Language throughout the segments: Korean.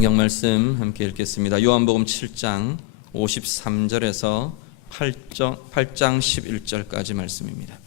성경 말씀 함께 읽겠습니다. 요한복음 7장 53절에서 8장 11절까지 말씀입니다.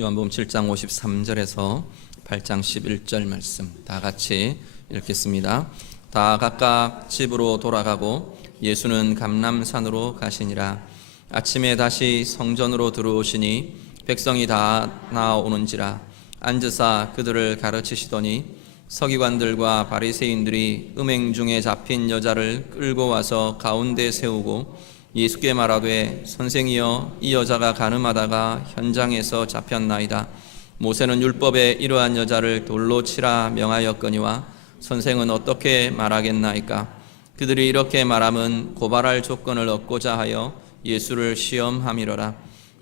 요한복음 7장 53절에서 8장 11절 말씀 다 같이 읽겠습니다. 다 각각 집으로 돌아가고 예수는 감람산으로 가시니라. 아침에 다시 성전으로 들어오시니 백성이 다 나오는지라. 앉으사 그들을 가르치시더니 서기관들과 바리새인들이 음행 중에 잡힌 여자를 끌고 와서 가운데 세우고 예수께 말하되 선생이여 이 여자가 간음하다가 현장에서 잡혔나이다. 모세는 율법에 이러한 여자를 돌로 치라 명하였거니와 선생은 어떻게 말하겠나이까. 그들이 이렇게 말함은 고발할 조건을 얻고자 하여 예수를 시험함이로라.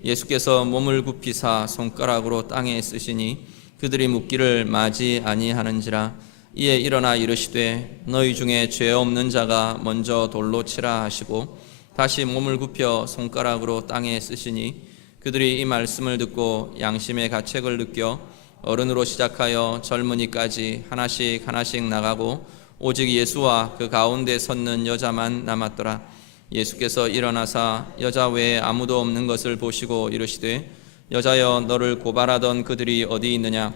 예수께서 몸을 굽히사 손가락으로 땅에 쓰시니 그들이 묻기를 마지 아니하는지라. 이에 일어나 이르시되 너희 중에 죄 없는 자가 먼저 돌로 치라 하시고 다시 몸을 굽혀 손가락으로 땅에 쓰시니 그들이 이 말씀을 듣고 양심의 가책을 느껴 어른으로 시작하여 젊은이까지 하나씩 나가고 오직 예수와 그 가운데 섰는 여자만 남았더라. 예수께서 일어나사 여자 외에 아무도 없는 것을 보시고 이르시되 여자여 너를 고발하던 그들이 어디 있느냐.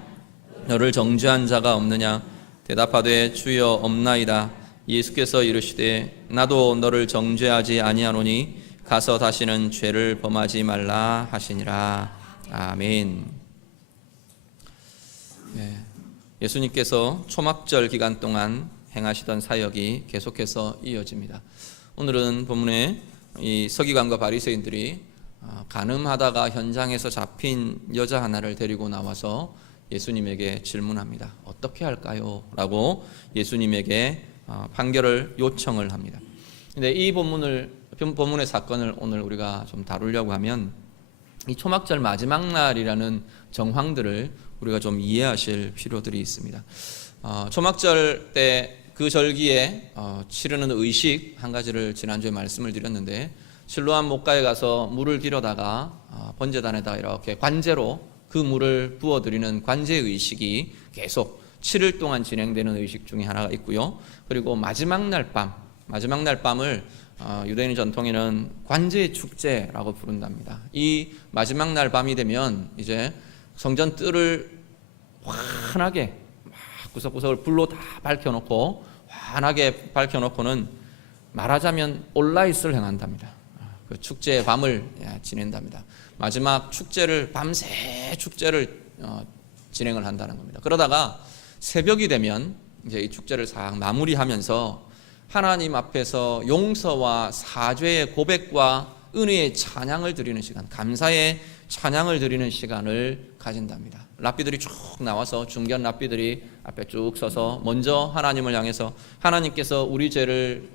너를 정죄한 자가 없느냐. 대답하되 주여 없나이다. 예수께서 이르시되 나도 너를 정죄하지 아니하노니 가서 다시는 죄를 범하지 말라 하시니라. 아멘. 예수님께서 초막절 기간 동안 행하시던 사역이 계속해서 이어집니다. 오늘은 본문에 이 서기관과 바리새인들이 간음하다가 현장에서 잡힌 여자 하나를 데리고 나와서 예수님에게 질문합니다. 어떻게 할까요? 라고 예수님에게 판결을 요청을 합니다. 근데 이 본문의 사건을 오늘 우리가 좀 다루려고 하면 이 초막절 마지막 날이라는 정황들을 우리가 좀 이해하실 필요들이 있습니다. 초막절 때 그 절기에 치르는 의식 한 가지를 지난주에 말씀을 드렸는데 실로암 목가에 가서 물을 길어다가 번제단에다 이렇게 관제로 그 물을 부어드리는 관제 의식이 계속 7일 동안 진행되는 의식 중에 하나가 있고요. 그리고 마지막 날 밤을 유대인 전통에는 관제 축제라고 부른답니다. 이 마지막 날 밤이 되면 이제 성전 뜰을 환하게 구석구석을 불로 다 밝혀놓고 환하게 밝혀놓고는 말하자면 올라잇을 행한답니다. 그 축제의 밤을 지낸답니다. 마지막 축제를 밤새 축제를 진행을 한다는 겁니다. 그러다가 새벽이 되면 이제 이 축제를 싹 마무리하면서 하나님 앞에서 용서와 사죄의 고백과 은혜의 찬양을 드리는 시간, 감사의 찬양을 드리는 시간을 가진답니다. 랍비들이 쭉 나와서 중견 랍비들이 앞에 쭉 서서 먼저 하나님을 향해서 하나님께서 우리 죄를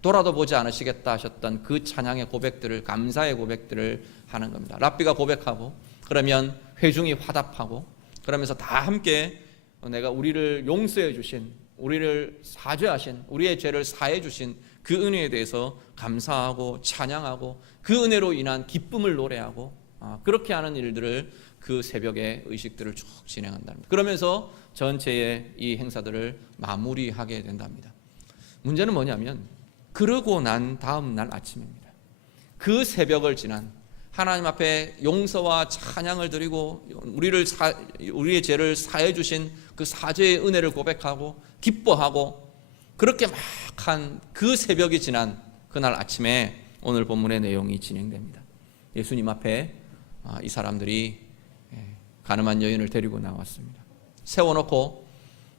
돌아도 보지 않으시겠다 하셨던 그 찬양의 고백들을, 감사의 고백들을 하는 겁니다. 랍비가 고백하고 그러면 회중이 화답하고 그러면서 다 함께 내가 우리를 용서해 주신, 우리를 사죄하신, 우리의 죄를 사해 주신 그 은혜에 대해서 감사하고 찬양하고 그 은혜로 인한 기쁨을 노래하고 그렇게 하는 일들을 그 새벽의 의식들을 쭉 진행한답니다. 그러면서 전체의 이 행사들을 마무리하게 된답니다. 문제는 뭐냐면 그러고 난 다음 날 아침입니다. 그 새벽을 지난 하나님 앞에 용서와 찬양을 드리고 우리의 죄를 사해 주신 그 사죄의 은혜를 고백하고 기뻐하고 그렇게 막 한 그 새벽이 지난 그날 아침에 오늘 본문의 내용이 진행됩니다. 예수님 앞에 이 사람들이 간음한 여인을 데리고 나왔습니다. 세워놓고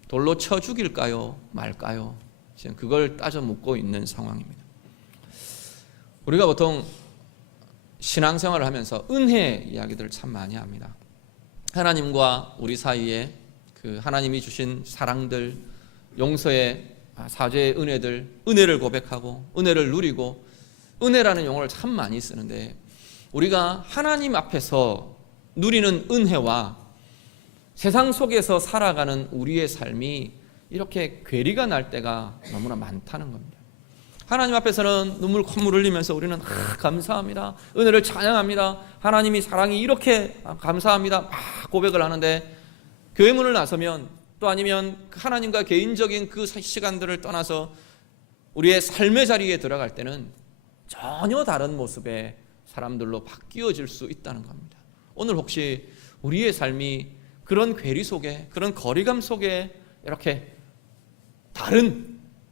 돌로 쳐 죽일까요? 말까요? 지금 그걸 따져 묻고 있는 상황입니다. 우리가 보통 신앙생활을 하면서 은혜 이야기들을 참 많이 합니다. 하나님과 우리 사이에 그 하나님이 주신 사랑들, 용서의 사죄의 은혜들, 은혜를 고백하고 은혜를 누리고 은혜라는 용어를 참 많이 쓰는데 우리가 하나님 앞에서 누리는 은혜와 세상 속에서 살아가는 우리의 삶이 이렇게 괴리가 날 때가 너무나 많다는 겁니다. 하나님 앞에서는 눈물 콧물 흘리면서 우리는 감사합니다, 은혜를 찬양합니다, 하나님이 사랑이 이렇게 감사합니다 막 고백을 하는데, 교회 문을 나서면 또 아니면 하나님과 개인적인 그 시간들을 떠나서 우리의 삶의 자리에 들어갈 때는 전혀 다른 모습의 사람들로 바뀌어질 수 있다는 겁니다. 오늘 혹시 우리의 삶이 그런 괴리 속에, 그런 거리감 속에 이렇게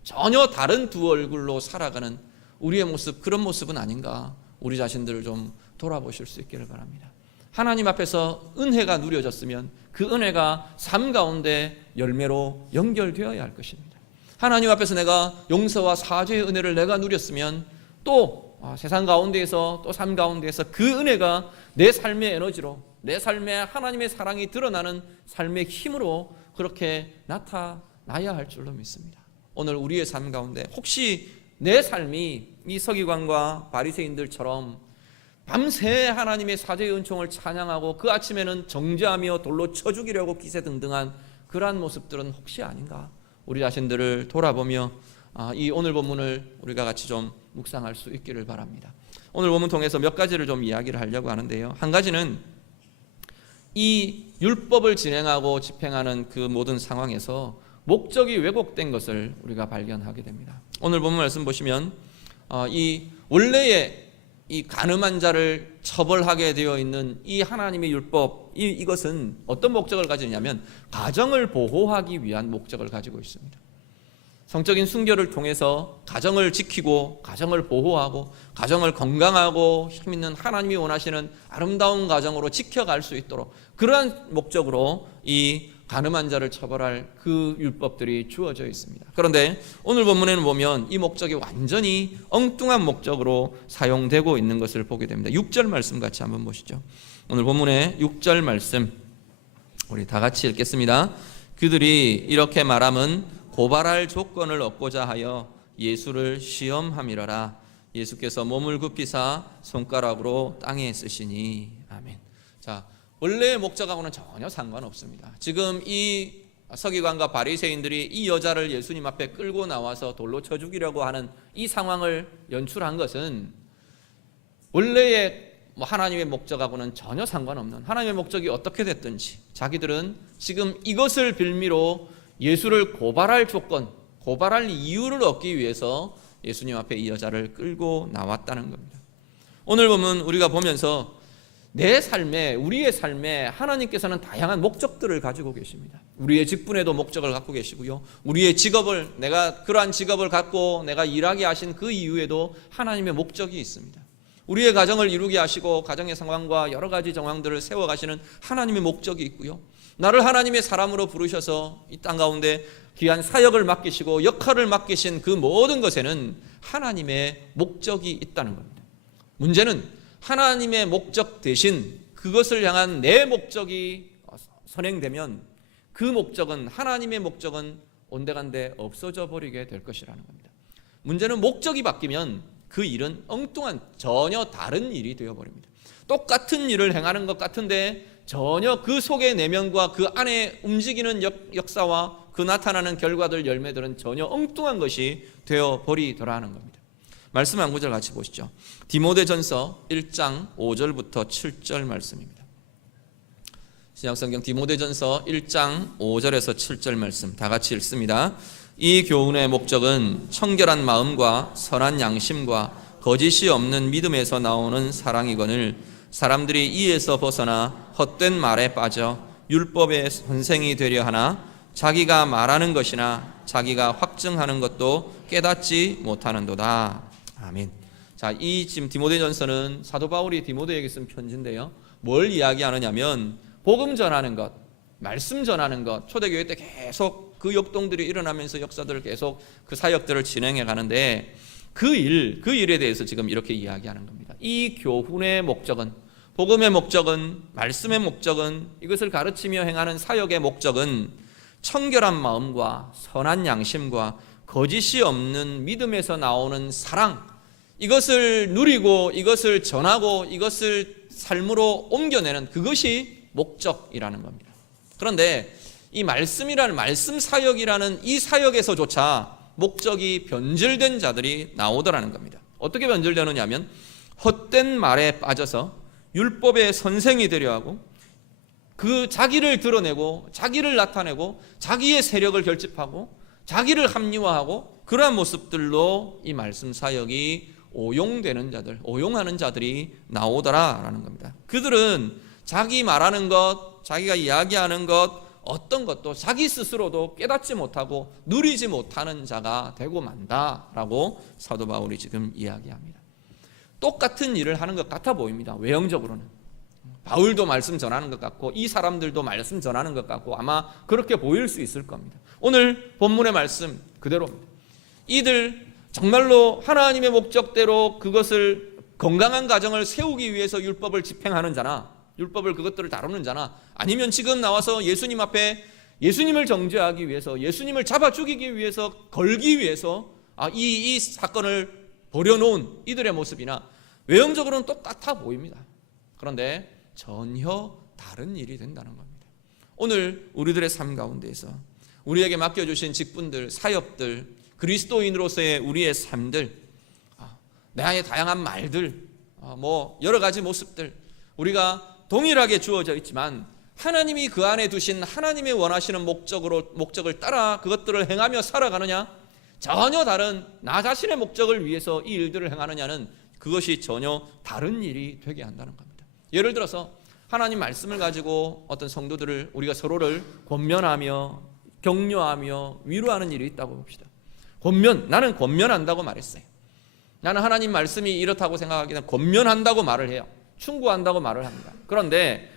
전혀 다른 두 얼굴로 살아가는 우리의 모습, 그런 모습은 아닌가, 우리 자신들을 좀 돌아보실 수 있기를 바랍니다. 하나님 앞에서 은혜가 누려졌으면 그 은혜가 삶 가운데 열매로 연결되어야 할 것입니다. 하나님 앞에서 내가 용서와 사죄의 은혜를 내가 누렸으면 또 세상 가운데에서, 또 삶 가운데에서 그 은혜가 내 삶의 에너지로, 내 삶에 하나님의 사랑이 드러나는 삶의 힘으로 그렇게 나타나야 할 줄로 믿습니다. 오늘 우리의 삶 가운데 혹시 내 삶이 이 서기관과 바리새인들처럼 밤새 하나님의 사죄의 은총을 찬양하고 그 아침에는 정죄하며 돌로 쳐 죽이려고 기세등등한 그러한 모습들은 혹시 아닌가, 우리 자신들을 돌아보며 이 오늘 본문을 우리가 같이 좀 묵상할 수 있기를 바랍니다. 오늘 본문 통해서 몇 가지를 좀 이야기를 하려고 하는데요. 한 가지는 이 율법을 진행하고 집행하는 그 모든 상황에서 목적이 왜곡된 것을 우리가 발견하게 됩니다. 오늘 본문 말씀 보시면 이 원래의 이 간음한 자를 처벌하게 되어 있는 이 하나님의 율법, 이것은 어떤 목적을 가지냐면 가정을 보호하기 위한 목적을 가지고 있습니다. 성적인 순결을 통해서 가정을 지키고 가정을 보호하고 가정을 건강하고 힘있는 하나님이 원하시는 아름다운 가정으로 지켜갈 수 있도록, 그러한 목적으로 이 간음한 자를 처벌할 그 율법들이 주어져 있습니다. 그런데 오늘 본문에는 보면 이 목적이 완전히 엉뚱한 목적으로 사용되고 있는 것을 보게 됩니다. 6절 말씀 같이 한번 보시죠. 오늘 본문의 6절 말씀 우리 다 같이 읽겠습니다. 그들이 이렇게 말함은 고발할 조건을 얻고자 하여 예수를 시험함이러라. 예수께서 몸을 굽히사 손가락으로 땅에 쓰시니. 아멘. 자, 원래의 목적하고는 전혀 상관없습니다. 지금 이 서기관과 바리새인들이 이 여자를 예수님 앞에 끌고 나와서 돌로 쳐 죽이려고 하는 이 상황을 연출한 것은 원래의 하나님의 목적하고는 전혀 상관없는, 하나님의 목적이 어떻게 됐든지 자기들은 지금 이것을 빌미로 예수를 고발할 조건, 고발할 이유를 얻기 위해서 예수님 앞에 이 여자를 끌고 나왔다는 겁니다. 오늘 보면 우리가 보면서 내 삶에, 우리의 삶에 하나님께서는 다양한 목적들을 가지고 계십니다. 우리의 직분에도 목적을 갖고 계시고요, 우리의 직업을, 내가 그러한 직업을 갖고 내가 일하게 하신 그 이유에도 하나님의 목적이 있습니다. 우리의 가정을 이루게 하시고 가정의 상황과 여러 가지 정황들을 세워가시는 하나님의 목적이 있고요, 나를 하나님의 사람으로 부르셔서 이 땅 가운데 귀한 사역을 맡기시고 역할을 맡기신 그 모든 것에는 하나님의 목적이 있다는 겁니다. 문제는 하나님의 목적 대신 그것을 향한 내 목적이 선행되면 그 목적은, 하나님의 목적은 온데간데 없어져 버리게 될 것이라는 겁니다. 문제는 목적이 바뀌면 그 일은 엉뚱한, 전혀 다른 일이 되어버립니다. 똑같은 일을 행하는 것 같은데 전혀 그 속의 내면과 그 안에 움직이는 역사와 그 나타나는 결과들, 열매들은 전혀 엉뚱한 것이 되어버리더라는 겁니다. 말씀 한 구절 같이 보시죠. 디모데전서 1장 5절부터 7절 말씀입니다. 신약성경 디모데전서 1장 5절에서 7절 말씀 다 같이 읽습니다. 이 교훈의 목적은 청결한 마음과 선한 양심과 거짓이 없는 믿음에서 나오는 사랑이거늘 사람들이 이에서 벗어나 헛된 말에 빠져 율법의 선생이 되려 하나 자기가 말하는 것이나 자기가 확증하는 것도 깨닫지 못하는도다. 아멘. 자, 이 지금 디모데전서는 사도 바울이 디모데에게 쓴 편지인데요, 뭘 이야기하느냐면 복음 전하는 것, 말씀 전하는 것, 초대교회 때 계속 그 역동들이 일어나면서 역사들을 계속 그 사역들을 진행해 가는데 그 일에 대해서 지금 이렇게 이야기하는 겁니다. 이 교훈의 목적은, 복음의 목적은, 말씀의 목적은, 이것을 가르치며 행하는 사역의 목적은 청결한 마음과 선한 양심과 거짓이 없는 믿음에서 나오는 사랑, 이것을 누리고 이것을 전하고 이것을 삶으로 옮겨내는 그것이 목적이라는 겁니다. 그런데 이 말씀이라는, 말씀 사역이라는 이 사역에서조차 목적이 변질된 자들이 나오더라는 겁니다. 어떻게 변질되느냐 하면 헛된 말에 빠져서 율법의 선생이 되려 하고 그 자기를 드러내고 자기를 나타내고 자기의 세력을 결집하고 자기를 합리화하고 그러한 모습들로 이 말씀 사역이 오용되는 자들, 오용하는 자들이 나오더라라는 겁니다. 그들은 자기 말하는 것, 자기가 이야기하는 것, 어떤 것도 자기 스스로도 깨닫지 못하고 누리지 못하는 자가 되고 만다라고 사도 바울이 지금 이야기합니다. 똑같은 일을 하는 것 같아 보입니다. 외형적으로는 바울도 말씀 전하는 것 같고 이 사람들도 말씀 전하는 것 같고 아마 그렇게 보일 수 있을 겁니다. 오늘 본문의 말씀 그대로입니다. 이들 정말로 하나님의 목적대로 그것을 건강한 가정을 세우기 위해서 율법을 집행하는 자나 율법을 그것들을 다루는 자나 아니면 지금 나와서 예수님 앞에 예수님을 정죄하기 위해서 예수님을 잡아 죽이기 위해서 걸기 위해서 이 사건을 벌여놓은 이들의 모습이나 외형적으로는 똑같아 보입니다. 그런데 전혀 다른 일이 된다는 겁니다. 오늘 우리들의 삶 가운데에서 우리에게 맡겨주신 직분들, 사역들, 그리스도인으로서의 우리의 삶들, 나의 다양한 말들, 여러 가지 모습들 우리가 동일하게 주어져 있지만 하나님이 그 안에 두신 하나님의 원하시는 목적을 따라 그것들을 행하며 살아가느냐, 전혀 다른 나 자신의 목적을 위해서 이 일들을 행하느냐는 그것이 전혀 다른 일이 되게 한다는 겁니다. 예를 들어서 하나님 말씀을 가지고 어떤 성도들을 우리가 서로를 권면하며 격려하며 위로하는 일이 있다고 봅시다. 나는 권면한다고 말했어요. 나는 하나님 말씀이 이렇다고 생각하기 때문에 권면한다고 말을 해요. 충고한다고 말을 합니다. 그런데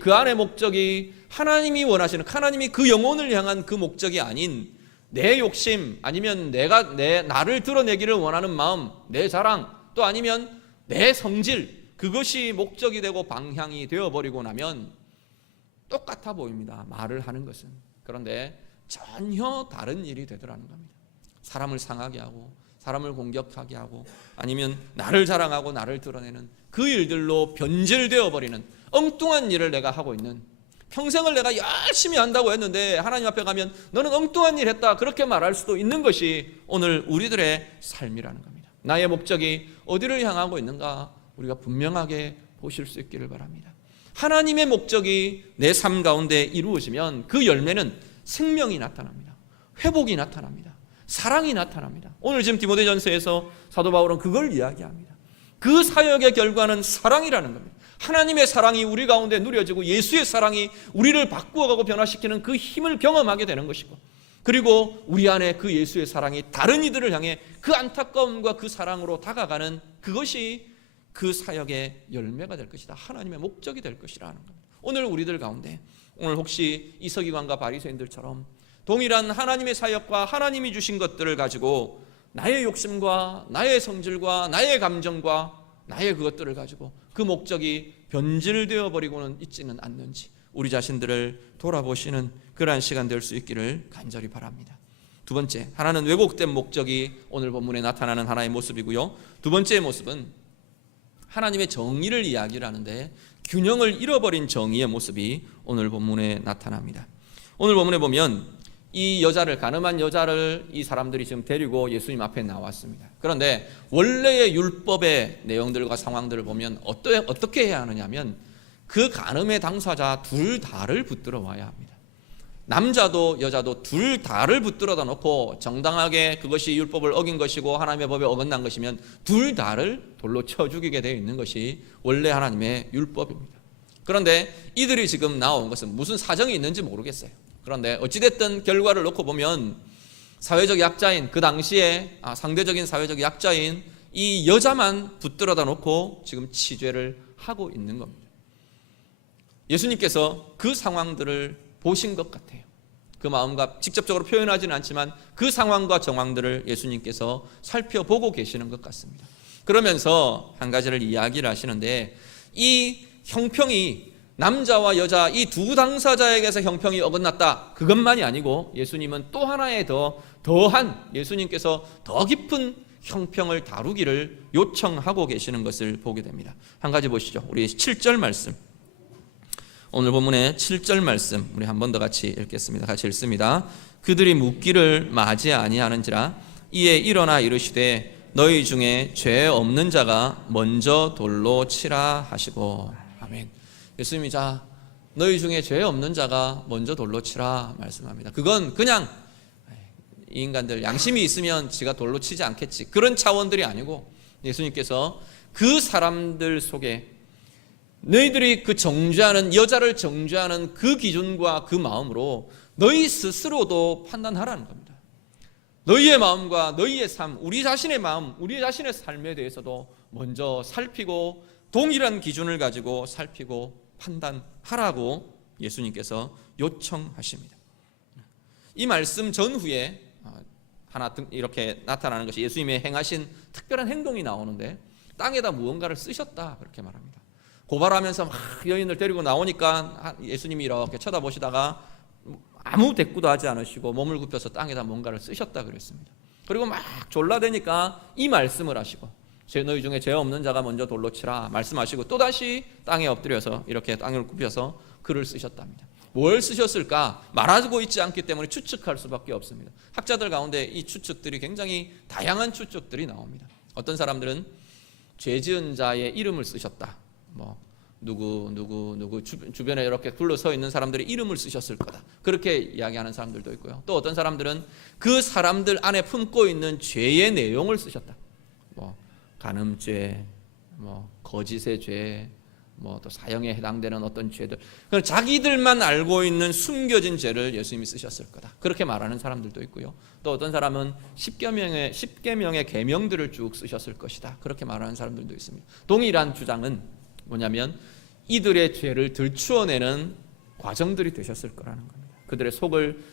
그 안의 목적이 하나님이 원하시는, 하나님이 그 영혼을 향한 그 목적이 아닌 내 욕심, 아니면 나를 드러내기를 원하는 마음, 내 자랑, 또 아니면 내 성질, 그것이 목적이 되고 방향이 되어버리고 나면 똑같아 보입니다. 말을 하는 것은. 그런데 전혀 다른 일이 되더라는 겁니다. 사람을 상하게 하고 사람을 공격하게 하고 아니면 나를 자랑하고 나를 드러내는 그 일들로 변질되어 버리는 엉뚱한 일을 내가 하고 있는, 평생을 내가 열심히 한다고 했는데 하나님 앞에 가면 너는 엉뚱한 일 했다 그렇게 말할 수도 있는 것이 오늘 우리들의 삶이라는 겁니다. 나의 목적이 어디를 향하고 있는가 우리가 분명하게 보실 수 있기를 바랍니다. 하나님의 목적이 내 삶 가운데 이루어지면 그 열매는 생명이 나타납니다. 회복이 나타납니다. 사랑이 나타납니다. 오늘 지금 디모데전서에서 사도 바울은 그걸 이야기합니다. 그 사역의 결과는 사랑이라는 겁니다. 하나님의 사랑이 우리 가운데 누려지고 예수의 사랑이 우리를 바꾸어가고 변화시키는 그 힘을 경험하게 되는 것이고, 그리고 우리 안에 그 예수의 사랑이 다른 이들을 향해 그 안타까움과 그 사랑으로 다가가는 그것이 그 사역의 열매가 될 것이다. 하나님의 목적이 될 것이라는 겁니다. 오늘 우리들 가운데 오늘 혹시 이 서기관과 바리새인들처럼 동일한 하나님의 사역과 하나님이 주신 것들을 가지고 나의 욕심과 나의 성질과 나의 감정과 나의 그것들을 가지고 그 목적이 변질되어 버리고는 있지는 않는지 우리 자신들을 돌아보시는 그러한 시간 될 수 있기를 간절히 바랍니다. 두 번째, 하나는 왜곡된 목적이 오늘 본문에 나타나는 하나의 모습이고요. 두 번째의 모습은 하나님의 정의를 이야기를 하는데 균형을 잃어버린 정의의 모습이 오늘 본문에 나타납니다. 오늘 본문에 보면 이 가늠한 여자를 이 사람들이 지금 데리고 예수님 앞에 나왔습니다. 그런데 원래의 율법의 내용들과 상황들을 보면 어떻게 해야 하느냐 하면 그 간음의 당사자 둘 다를 붙들어 와야 합니다. 남자도 여자도 둘 다를 붙들어다 놓고 정당하게 그것이 율법을 어긴 것이고 하나님의 법에 어긋난 것이면 둘 다를 돌로 쳐 죽이게 되어 있는 것이 원래 하나님의 율법입니다. 그런데 이들이 지금 나온 것은 무슨 사정이 있는지 모르겠어요. 그런데 어찌됐든 결과를 놓고 보면 사회적 약자인, 그 당시에 상대적인 사회적 약자인 이 여자만 붙들어다 놓고 지금 치죄를 하고 있는 겁니다. 예수님께서 그 상황들을 보신 것 같아요. 그 마음과 직접적으로 표현하지는 않지만 그 상황과 정황들을 예수님께서 살펴보고 계시는 것 같습니다. 그러면서 한 가지를 이야기를 하시는데 이 형평이 남자와 여자 이 두 당사자에게서 형평이 어긋났다 그것만이 아니고 예수님은 또 하나의 더한 예수님께서 더 깊은 형평을 다루기를 요청하고 계시는 것을 보게 됩니다. 한 가지 보시죠. 우리 7절 말씀, 오늘 본문의 7절 말씀 우리 한 번 더 같이 읽겠습니다. 같이 읽습니다. 그들이 묻기를 맞이 아니하는지라. 이에 일어나 이르시되 너희 중에 죄 없는 자가 먼저 돌로 치라 하시고. 아멘. 예수님이 자 너희 중에 죄 없는 자가 먼저 돌로 치라 말씀합니다. 그건 그냥 이 인간들 양심이 있으면 지가 돌로 치지 않겠지, 그런 차원들이 아니고 예수님께서 그 사람들 속에 너희들이 그 정죄하는, 여자를 정죄하는 그 기준과 그 마음으로 너희 스스로도 판단하라는 겁니다. 너희의 마음과 너희의 삶, 우리 자신의 마음, 우리 자신의 삶에 대해서도 먼저 살피고 동일한 기준을 가지고 살피고 판단하라고 예수님께서 요청하십니다. 이 말씀 전후에 하나 이렇게 나타나는 것이 예수님의 행하신 특별한 행동이 나오는데, 땅에다 무언가를 쓰셨다 그렇게 말합니다. 고발하면서 막 여인을 데리고 나오니까 예수님이 이렇게 쳐다보시다가 아무 대꾸도 하지 않으시고 몸을 굽혀서 땅에다 뭔가를 쓰셨다 그랬습니다. 그리고 막 졸라대니까 이 말씀을 하시고 너희 중에 죄 없는 자가 먼저 돌로 치라 말씀하시고 또다시 땅에 엎드려서 이렇게 땅을 굽혀서 글을 쓰셨답니다. 뭘 쓰셨을까 말하고 있지 않기 때문에 추측할 수밖에 없습니다. 학자들 가운데 이 추측들이 굉장히 다양한 추측들이 나옵니다. 어떤 사람들은 죄 지은 자의 이름을 쓰셨다, 누구 주변에 이렇게 둘러서 있는 사람들의 이름을 쓰셨을 거다, 그렇게 이야기하는 사람들도 있고요. 또 어떤 사람들은 그 사람들 안에 품고 있는 죄의 내용을 쓰셨다, 간음죄, 거짓의 죄, 또 사형에 해당되는 어떤 죄들, 자기들만 알고 있는 숨겨진 죄를 예수님이 쓰셨을 거다, 그렇게 말하는 사람들도 있고요. 또 어떤 사람은 10계명의 계명들을 쭉 쓰셨을 것이다, 그렇게 말하는 사람들도 있습니다. 동일한 주장은 뭐냐면 이들의 죄를 들추어내는 과정들이 되셨을 거라는 겁니다. 그들의 속을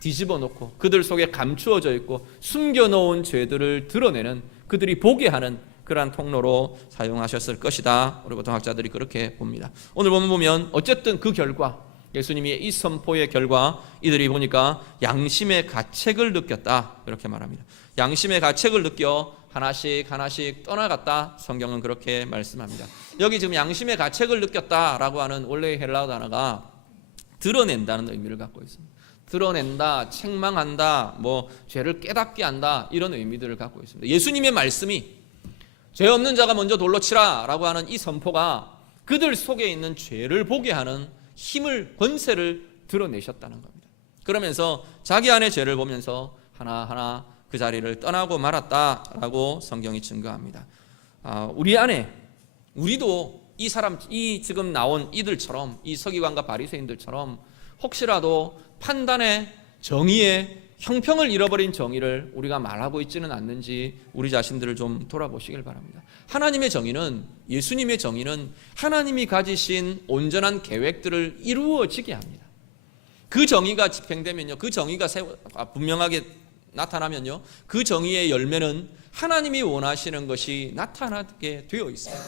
뒤집어 놓고 그들 속에 감추어져 있고 숨겨놓은 죄들을 드러내는, 그들이 보게 하는 그러한 통로로 사용하셨을 것이다. 우리 보통 학자들이 그렇게 봅니다. 오늘 보면 어쨌든 그 결과, 예수님이 이 선포의 결과 이들이 보니까 양심의 가책을 느꼈다 이렇게 말합니다. 양심의 가책을 느껴 하나씩 떠나갔다, 성경은 그렇게 말씀합니다. 여기 지금 양심의 가책을 느꼈다라고 하는 원래의 헬라어 단어가 드러낸다는 의미를 갖고 있습니다. 드러낸다, 책망한다, 죄를 깨닫게 한다, 이런 의미들을 갖고 있습니다. 예수님의 말씀이 죄 없는 자가 먼저 돌로 치라 라고 하는 이 선포가 그들 속에 있는 죄를 보게 하는 힘을, 권세를 드러내셨다는 겁니다. 그러면서 자기 안의 죄를 보면서 하나하나 그 자리를 떠나고 말았다라고 성경이 증거합니다. 우리 안에, 우리도 이 지금 나온 이들처럼, 이 서기관과 바리새인들처럼 혹시라도 판단의, 정의의, 형평을 잃어버린 정의를 우리가 말하고 있지는 않는지 우리 자신들을 좀 돌아보시길 바랍니다. 하나님의 정의는, 예수님의 정의는 하나님이 가지신 온전한 계획들을 이루어지게 합니다. 그 정의가 집행되면요, 그 정의가 분명하게 나타나면요, 그 정의의 열매는 하나님이 원하시는 것이 나타나게 되어 있습니다.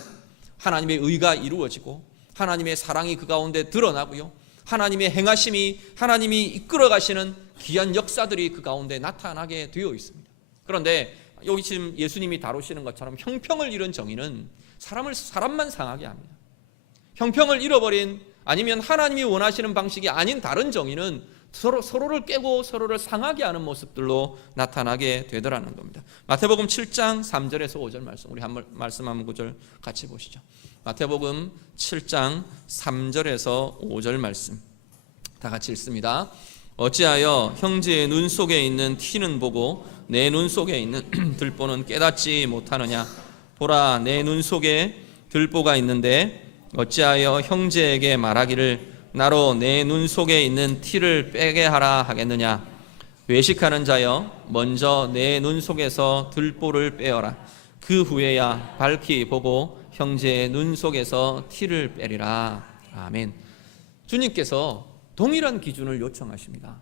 하나님의 의가 이루어지고 하나님의 사랑이 그 가운데 드러나고요, 하나님의 행하심이, 하나님이 이끌어 가시는 귀한 역사들이 그 가운데 나타나게 되어 있습니다. 그런데 여기 지금 예수님이 다루시는 것처럼 형평을 잃은 정의는 사람만 상하게 합니다. 형평을 잃어버린, 아니면 하나님이 원하시는 방식이 아닌 다른 정의는 서로를 깨고 서로를 상하게 하는 모습들로 나타나게 되더라는 겁니다. 마태복음 7장 3절에서 5절 말씀, 우리 말씀 한 구절 같이 보시죠. 마태복음 7장 3절에서 5절 말씀 다 같이 읽습니다. 어찌하여 형제의 눈 속에 있는 티는 보고 내 눈 속에 있는 들보는 깨닫지 못하느냐. 보라, 내 눈 속에 들보가 있는데 어찌하여 형제에게 말하기를 나로 내 눈 속에 있는 티를 빼게 하라 하겠느냐. 외식하는 자여, 먼저 내 눈 속에서 들보를 빼어라. 그 후에야 밝히 보고 형제의 눈 속에서 티를 빼리라. 아멘. 주님께서 동일한 기준을 요청하십니다.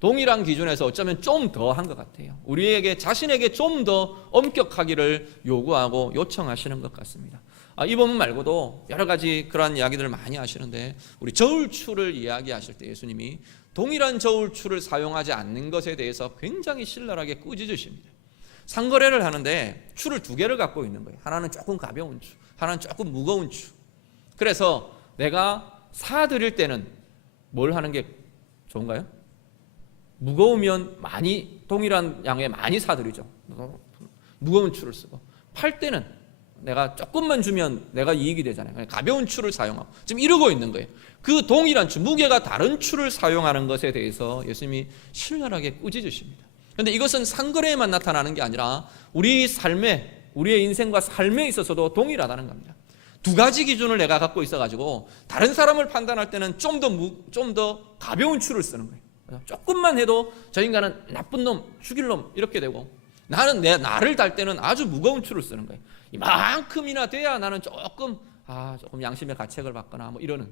동일한 기준에서 어쩌면 좀 더 한 것 같아요. 우리에게, 자신에게 좀 더 엄격하기를 요구하고 요청하시는 것 같습니다. 이 본문 말고도 여러 가지 그러한 이야기들을 많이 하시는데, 우리 저울추를 이야기하실 때 예수님이 동일한 저울추를 사용하지 않는 것에 대해서 굉장히 신랄하게 꾸짖으십니다. 상거래를 하는데 추를 두 개를 갖고 있는 거예요. 하나는 조금 가벼운 추, 하나는 조금 무거운 추. 그래서 내가 사드릴 때는 뭘 하는 게 좋은가요? 무거우면 많이 동일한 양의 많이 사들이죠. 무거운 추를 쓰고, 팔 때는 내가 조금만 주면 내가 이익이 되잖아요. 가벼운 추를 사용하고 지금 이러고 있는 거예요. 그 동일한 추, 무게가 다른 추를 사용하는 것에 대해서 예수님이 신랄하게 꾸짖으십니다. 그런데 이것은 상거래에만 나타나는 게 아니라 우리 삶에, 우리의 인생과 삶에 있어서도 동일하다는 겁니다. 두 가지 기준을 내가 갖고 있어가지고 다른 사람을 판단할 때는 좀 더 가벼운 추를 쓰는 거예요. 조금만 해도 저 인간은 나쁜 놈, 죽일 놈 이렇게 되고, 나는 나를 달 때는 아주 무거운 추를 쓰는 거예요. 이만큼이나 돼야 나는 조금 양심의 가책을 받거나 뭐 이러는,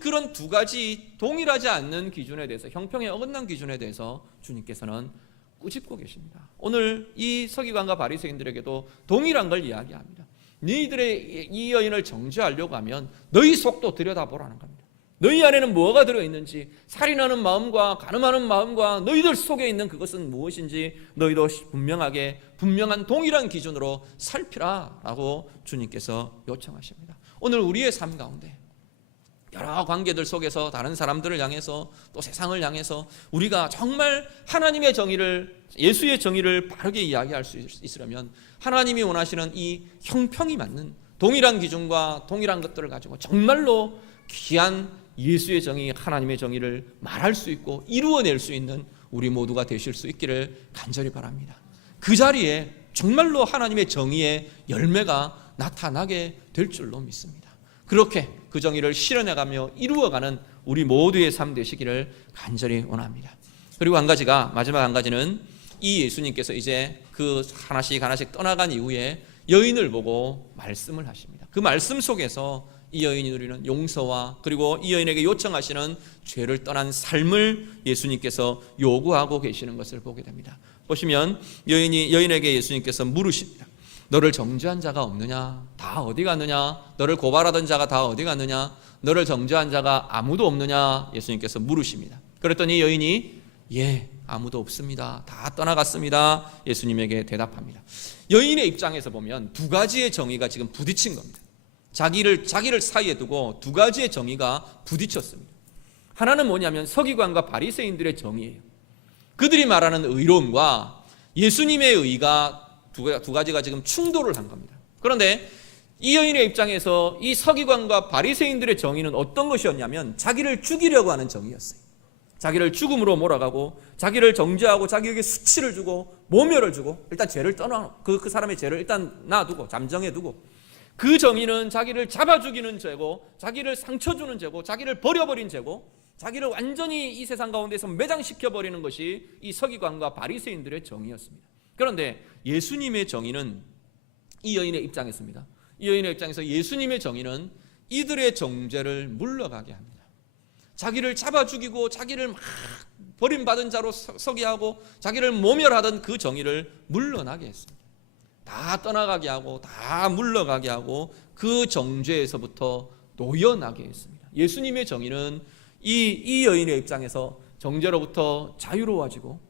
그런 두 가지 동일하지 않는 기준에 대해서, 형평에 어긋난 기준에 대해서 주님께서는 꾸짖고 계십니다. 오늘 이 서기관과 바리새인들에게도 동일한 걸 이야기합니다. 너희들의 이 여인을 정죄하려고 하면 너희 속도 들여다보라는 겁니다. 너희 안에는 뭐가 들어있는지, 살인하는 마음과 간음하는 마음과 너희들 속에 있는 그것은 무엇인지 너희도 분명한 동일한 기준으로 살피라 라고 주님께서 요청하십니다. 오늘 우리의 삶 가운데 여러 관계들 속에서 다른 사람들을 향해서 또 세상을 향해서 우리가 정말 하나님의 정의를, 예수의 정의를 바르게 이야기할 수 있으려면 하나님이 원하시는 이 형평이 맞는 동일한 기준과 동일한 것들을 가지고 정말로 귀한 예수의 정의, 하나님의 정의를 말할 수 있고 이루어낼 수 있는 우리 모두가 되실 수 있기를 간절히 바랍니다. 그 자리에 정말로 하나님의 정의의 열매가 나타나게 될 줄로 믿습니다. 그렇게 그 정의를 실현해가며 이루어가는 우리 모두의 삶 되시기를 간절히 원합니다. 그리고 마지막 한 가지는 이 예수님께서 이제 그 하나씩 떠나간 이후에 여인을 보고 말씀을 하십니다. 그 말씀 속에서 이 여인이 누리는 용서와, 그리고 이 여인에게 요청하시는 죄를 떠난 삶을 예수님께서 요구하고 계시는 것을 보게 됩니다. 보시면 여인에게 예수님께서 물으십니다. 너를 정죄한 자가 없느냐? 다 어디 갔느냐? 너를 고발하던 자가 다 어디 갔느냐? 너를 정죄한 자가 아무도 없느냐? 예수님께서 물으십니다. 그랬더니 여인이 아무도 없습니다. 다 떠나갔습니다. 예수님에게 대답합니다. 여인의 입장에서 보면 두 가지의 정의가 지금 부딪힌 겁니다. 자기를 사이에 두고 두 가지의 정의가 부딪혔습니다. 하나는 뭐냐면 서기관과 바리새인들의 정의예요. 그들이 말하는 의로움과 예수님의 의가 두 가지가 지금 충돌을 한 겁니다. 그런데 이 여인의 입장에서 이 서기관과 바리새인들의 정의는 어떤 것이었냐면 자기를 죽이려고 하는 정의였어요. 자기를 죽음으로 몰아가고 자기를 정죄하고 자기에게 수치를 주고 모멸을 주고 일단 죄를 그 사람의 죄를 일단 놔두고 잠정해두고, 그 정의는 자기를 잡아 죽이는 죄고, 자기를 상처 주는 죄고, 자기를 버려버린 죄고, 자기를 완전히 이 세상 가운데서 매장시켜버리는 것이 이 서기관과 바리새인들의 정의였습니다. 그런데 예수님의 정의는 이 여인의 입장에서입니다. 이 여인의 입장에서 예수님의 정의는 이들의 정죄를 물러가게 합니다. 자기를 잡아 죽이고 자기를 막 버림받은 자로 서게 하고 자기를 모멸하던 그 정의를 물러나게 했습니다. 다 떠나가게 하고 다 물러가게 하고 그 정죄에서부터 놓여나게 했습니다. 예수님의 정의는 이 여인의 입장에서 정죄로부터 자유로워지고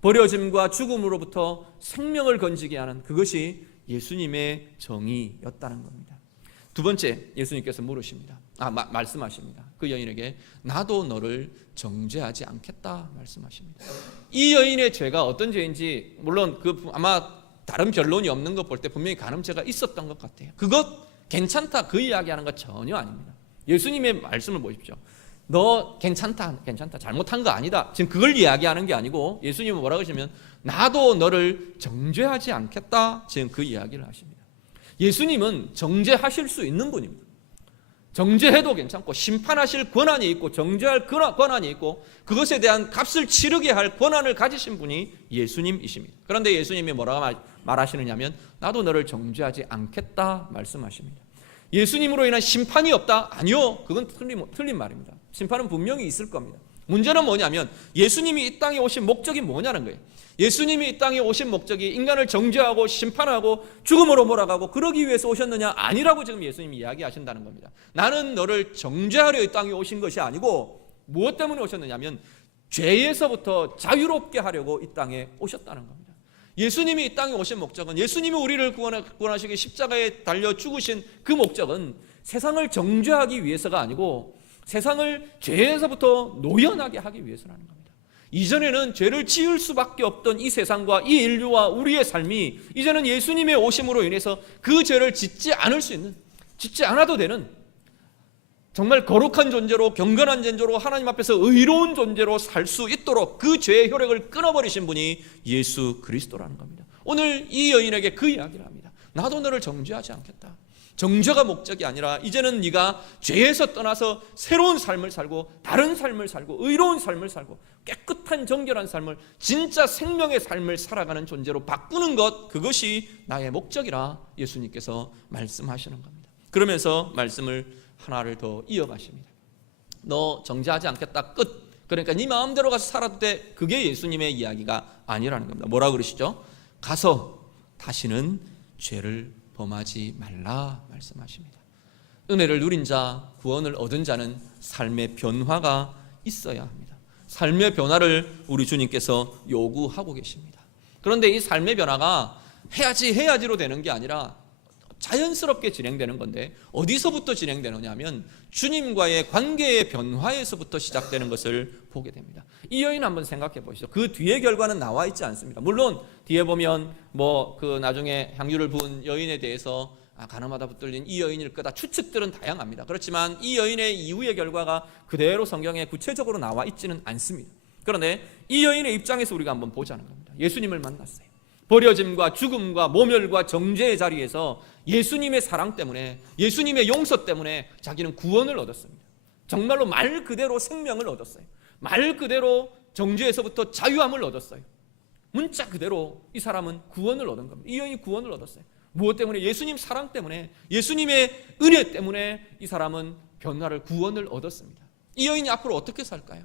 버려짐과 죽음으로부터 생명을 건지게 하는, 그것이 예수님의 정의였다는 겁니다. 두 번째, 예수님께서 말씀하십니다. 그 여인에게 나도 너를 정죄하지 않겠다 말씀하십니다. 이 여인의 죄가 어떤 죄인지 물론 아마 다른 변론이 없는 것 볼 때 분명히 간음죄가 있었던 것 같아요. 그것 괜찮다 그 이야기하는 것 전혀 아닙니다. 예수님의 말씀을 보십시오. 너 괜찮다 잘못한 거 아니다, 지금 그걸 이야기하는 게 아니고 예수님은 뭐라고 하시면 나도 너를 정죄하지 않겠다, 지금 그 이야기를 하십니다. 예수님은 정죄하실 수 있는 분입니다. 정죄해도 괜찮고 심판하실 권한이 있고 정죄할 권한이 있고 그것에 대한 값을 치르게 할 권한을 가지신 분이 예수님이십니다. 그런데 예수님이 뭐라고 말하시느냐면 나도 너를 정죄하지 않겠다 말씀하십니다. 예수님으로 인한 심판이 없다? 아니요, 그건 틀린 말입니다. 심판은 분명히 있을 겁니다. 문제는 뭐냐면 예수님이 이 땅에 오신 목적이 뭐냐는 거예요. 예수님이 이 땅에 오신 목적이 인간을 정죄하고 심판하고 죽음으로 몰아가고 그러기 위해서 오셨느냐? 아니라고 지금 예수님이 이야기하신다는 겁니다. 나는 너를 정죄하려 이 땅에 오신 것이 아니고 무엇 때문에 오셨느냐면 죄에서부터 자유롭게 하려고 이 땅에 오셨다는 겁니다. 예수님이 이 땅에 오신 목적은, 예수님이 우리를 구원하시기 십자가에 달려 죽으신 그 목적은 세상을 정죄하기 위해서가 아니고 세상을 죄에서부터 노연하게 하기 위해서라는 겁니다. 이전에는 죄를 지을 수밖에 없던 이 세상과 이 인류와 우리의 삶이 이제는 예수님의 오심으로 인해서 그 죄를 짓지 않을 수 있는, 짓지 않아도 되는 정말 거룩한 존재로, 경건한 존재로, 하나님 앞에서 의로운 존재로 살 수 있도록 그 죄의 효력을 끊어버리신 분이 예수 그리스도라는 겁니다. 오늘 이 여인에게 그 이야기를 합니다. 나도 너를 정죄하지 않겠다. 정죄가 목적이 아니라 이제는 네가 죄에서 떠나서 새로운 삶을 살고 다른 삶을 살고 의로운 삶을 살고 깨끗한 정결한 삶을, 진짜 생명의 삶을 살아가는 존재로 바꾸는 것, 그것이 나의 목적이라 예수님께서 말씀하시는 겁니다. 그러면서 말씀을 하나를 더 이어가십니다. 너 정죄하지 않겠다, 끝. 그러니까 네 마음대로 가서 살아도 돼. 그게 예수님의 이야기가 아니라는 겁니다. 뭐라 그러시죠? 가서 다시는 죄를 범하지 말라 말씀하십니다. 은혜를 누린 자, 구원을 얻은 자는 삶의 변화가 있어야 합니다. 삶의 변화를 우리 주님께서 요구하고 계십니다. 그런데 이 삶의 변화가 해야지로 되는 게 아니라 자연스럽게 진행되는 건데, 어디서부터 진행되느냐 하면 주님과의 관계의 변화에서부터 시작되는 것을 보게 됩니다. 이 여인 한번 생각해 보시죠. 그 뒤의 결과는 나와 있지 않습니다. 물론 뒤에 보면 그 나중에 향유를 부은 여인에 대해서 가늠하다 붙들린 이 여인일 거다, 추측들은 다양합니다. 그렇지만 이 여인의 이후의 결과가 그대로 성경에 구체적으로 나와 있지는 않습니다. 그런데 이 여인의 입장에서 우리가 한번 보자는 겁니다. 예수님을 만났어요. 버려짐과 죽음과 모멸과 정죄의 자리에서 예수님의 사랑 때문에, 예수님의 용서 때문에 자기는 구원을 얻었습니다. 정말로 말 그대로 생명을 얻었어요. 말 그대로 정죄에서부터 자유함을 얻었어요. 문자 그대로 이 사람은 구원을 얻은 겁니다. 이 여인이 구원을 얻었어요. 무엇 때문에? 예수님 사랑 때문에, 예수님의 은혜 때문에 이 사람은 변화를, 구원을 얻었습니다. 이 여인이 앞으로 어떻게 살까요?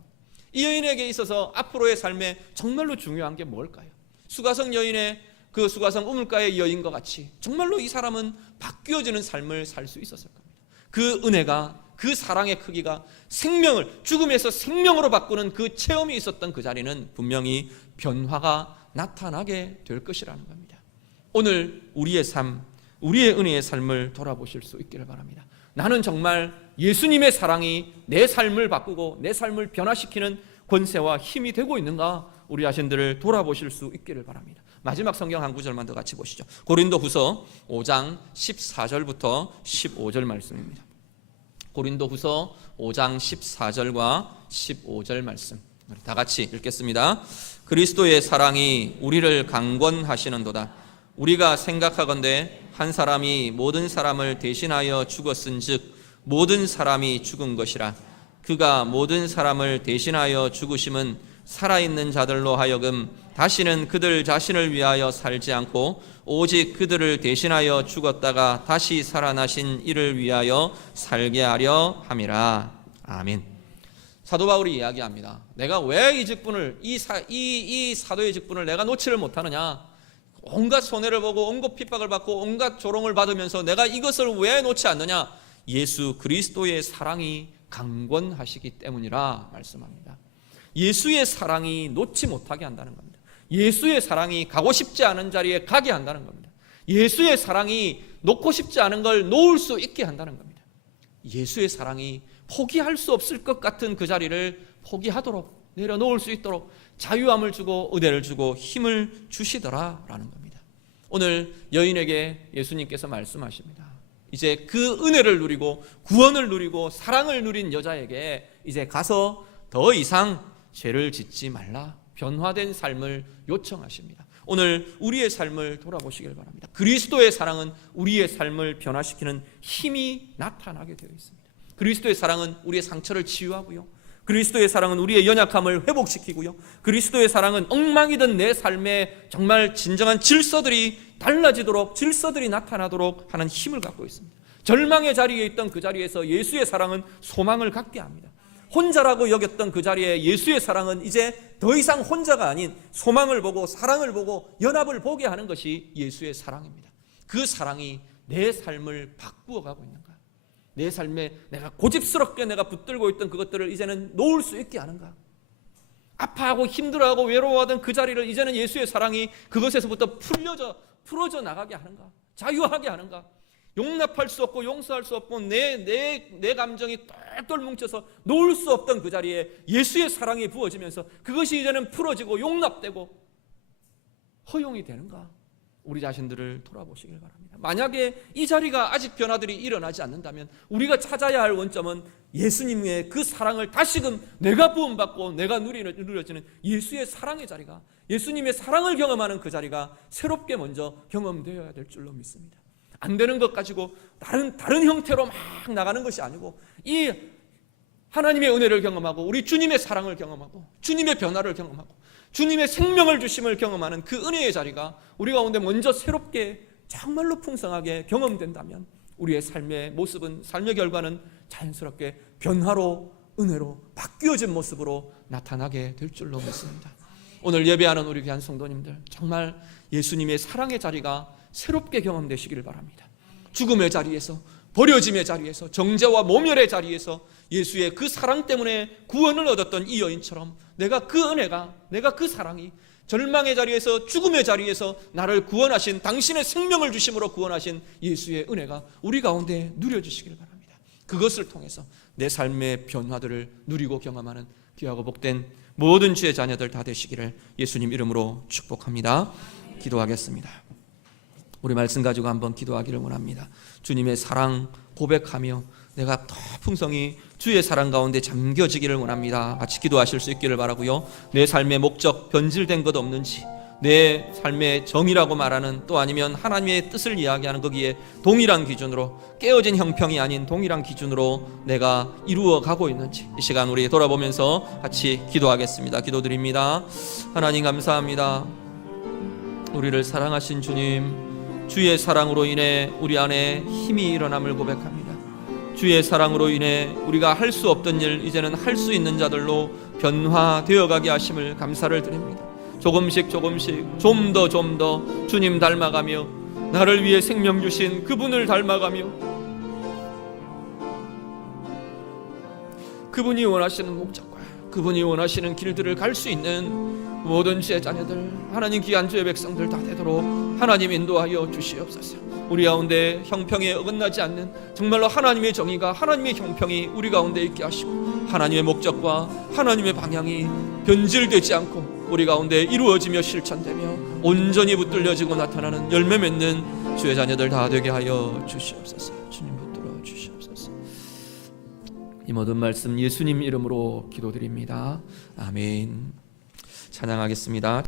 이 여인에게 있어서 앞으로의 삶에 정말로 중요한 게 뭘까요? 수가성 여인의 그 수가성 우물가의 여인과 같이 정말로 이 사람은 바뀌어지는 삶을 살 수 있었을 겁니다. 그 은혜가, 그 사랑의 크기가 생명을, 죽음에서 생명으로 바꾸는 그 체험이 있었던 그 자리는 분명히 변화가 나타나게 될 것이라는 겁니다. 오늘 우리의 삶, 우리의 은혜의 삶을 돌아보실 수 있기를 바랍니다. 나는 정말 예수님의 사랑이 내 삶을 바꾸고 내 삶을 변화시키는 권세와 힘이 되고 있는가, 우리 자신들을 돌아보실 수 있기를 바랍니다. 마지막 성경 한 구절만 더 같이 보시죠. 고린도후서 5장 14절부터 15절 말씀입니다. 고린도후서 5장 14절과 15절 말씀 다 같이 읽겠습니다. 그리스도의 사랑이 우리를 강권하시는도다. 우리가 생각하건대 한 사람이 모든 사람을 대신하여 죽었은즉 모든 사람이 죽은 것이라. 그가 모든 사람을 대신하여 죽으심은 살아있는 자들로 하여금 다시는 그들 자신을 위하여 살지 않고 오직 그들을 대신하여 죽었다가 다시 살아나신 이를 위하여 살게 하려 함이라. 아멘. 사도 바울이 이야기합니다. 내가 왜 이 직분을, 이 사도의 직분을 내가 놓지를 못하느냐? 온갖 손해를 보고 온갖 핍박을 받고 온갖 조롱을 받으면서 내가 이것을 왜 놓지 않느냐? 예수 그리스도의 사랑이 강권하시기 때문이라 말씀합니다. 예수의 사랑이 놓지 못하게 한다는 겁니다. 예수의 사랑이 가고 싶지 않은 자리에 가게 한다는 겁니다. 예수의 사랑이 놓고 싶지 않은 걸 놓을 수 있게 한다는 겁니다. 예수의 사랑이 포기할 수 없을 것 같은 그 자리를 포기하도록, 내려놓을 수 있도록 자유함을 주고 은혜를 주고 힘을 주시더라라는 겁니다. 오늘 여인에게 예수님께서 말씀하십니다. 이제 그 은혜를 누리고 구원을 누리고 사랑을 누린 여자에게 이제 가서 더 이상 죄를 짓지 말라, 변화된 삶을 요청하십니다. 오늘 우리의 삶을 돌아보시길 바랍니다. 그리스도의 사랑은 우리의 삶을 변화시키는 힘이 나타나게 되어 있습니다. 그리스도의 사랑은 우리의 상처를 치유하고요, 그리스도의 사랑은 우리의 연약함을 회복시키고요, 그리스도의 사랑은 엉망이던 내 삶에 정말 진정한 질서들이 달라지도록, 질서들이 나타나도록 하는 힘을 갖고 있습니다. 절망의 자리에 있던 그 자리에서 예수의 사랑은 소망을 갖게 합니다. 혼자라고 여겼던 그 자리에 예수의 사랑은 이제 더 이상 혼자가 아닌 소망을 보고 사랑을 보고 연합을 보게 하는 것이 예수의 사랑입니다. 그 사랑이 내 삶을 바꾸어가고 있는가? 내 삶에 내가 고집스럽게 내가 붙들고 있던 그것들을 이제는 놓을 수 있게 하는가? 아파하고 힘들어하고 외로워하던 그 자리를 이제는 예수의 사랑이 그것에서부터 풀어져 나가게 하는가? 자유하게 하는가? 용납할 수 없고 용서할 수 없고 내 감정이 똘똘 뭉쳐서 놓을 수 없던 그 자리에 예수의 사랑이 부어지면서 그것이 이제는 풀어지고 용납되고 허용이 되는가? 우리 자신들을 돌아보시길 바랍니다. 만약에 이 자리가 아직 변화들이 일어나지 않는다면 우리가 찾아야 할 원점은 예수님의 그 사랑을 다시금 내가 부음받고 내가 누려지는 예수의 사랑의 자리가, 예수님의 사랑을 경험하는 그 자리가 새롭게 먼저 경험되어야 될 줄로 믿습니다. 안 되는 것 가지고 다른 형태로 막 나가는 것이 아니고 이 하나님의 은혜를 경험하고 우리 주님의 사랑을 경험하고 주님의 변화를 경험하고 주님의 생명을 주심을 경험하는 그 은혜의 자리가 우리 가운데 먼저 새롭게 정말로 풍성하게 경험된다면 우리의 삶의 모습은, 삶의 결과는 자연스럽게 변화로, 은혜로 바뀌어진 모습으로 나타나게 될 줄로 믿습니다. 오늘 예배하는 우리 귀한 성도님들, 정말 예수님의 사랑의 자리가 새롭게 경험되시기를 바랍니다. 죽음의 자리에서, 버려짐의 자리에서, 정죄와 모멸의 자리에서 예수의 그 사랑 때문에 구원을 얻었던 이 여인처럼 내가 그 은혜가, 내가 그 사랑이 절망의 자리에서, 죽음의 자리에서 나를 구원하신, 당신의 생명을 주심으로 구원하신 예수의 은혜가 우리 가운데 누려지시기를 바랍니다. 그것을 통해서 내 삶의 변화들을 누리고 경험하는 귀하고 복된 모든 주의 자녀들 다 되시기를 예수님 이름으로 축복합니다. 기도하겠습니다. 우리 말씀 가지고 한번 기도하기를 원합니다. 주님의 사랑 고백하며 내가 더 풍성히 주의 사랑 가운데 잠겨지기를 원합니다. 같이 기도하실 수 있기를 바라고요. 내 삶의 목적 변질된 것 없는지, 내 삶의 정의라고 말하는, 또 아니면 하나님의 뜻을 이야기하는 거기에 동일한 기준으로, 깨어진 형평이 아닌 동일한 기준으로 내가 이루어 가고 있는지 이 시간 우리 돌아보면서 같이 기도하겠습니다. 기도드립니다. 하나님 감사합니다. 우리를 사랑하신 주님, 주의 사랑으로 인해 우리 안에 힘이 일어남을 고백합니다. 주의 사랑으로 인해 우리가 할 수 없던 일 이제는 할 수 있는 자들로 변화되어 가게 하심을 감사를 드립니다. 조금씩 좀 더 주님 닮아가며 나를 위해 생명 주신 그분을 닮아가며 그분이 원하시는 목적과 그분이 원하시는 길들을 갈 수 있는 모든 주의 자녀들, 하나님 귀한 주의 백성들 다 되도록 하나님 인도하여 주시옵소서. 우리 가운데 형평에 어긋나지 않는 정말로 하나님의 정의가, 하나님의 형평이 우리 가운데 있게 하시고 하나님의 목적과 하나님의 방향이 변질되지 않고 우리 가운데 이루어지며 실천되며 온전히 붙들려지고 나타나는 열매 맺는 주의 자녀들 다 되게 하여 주시옵소서. 주님 붙들어 주시옵소서. 이 모든 말씀 예수님 이름으로 기도드립니다. 아멘. 찬양하겠습니다.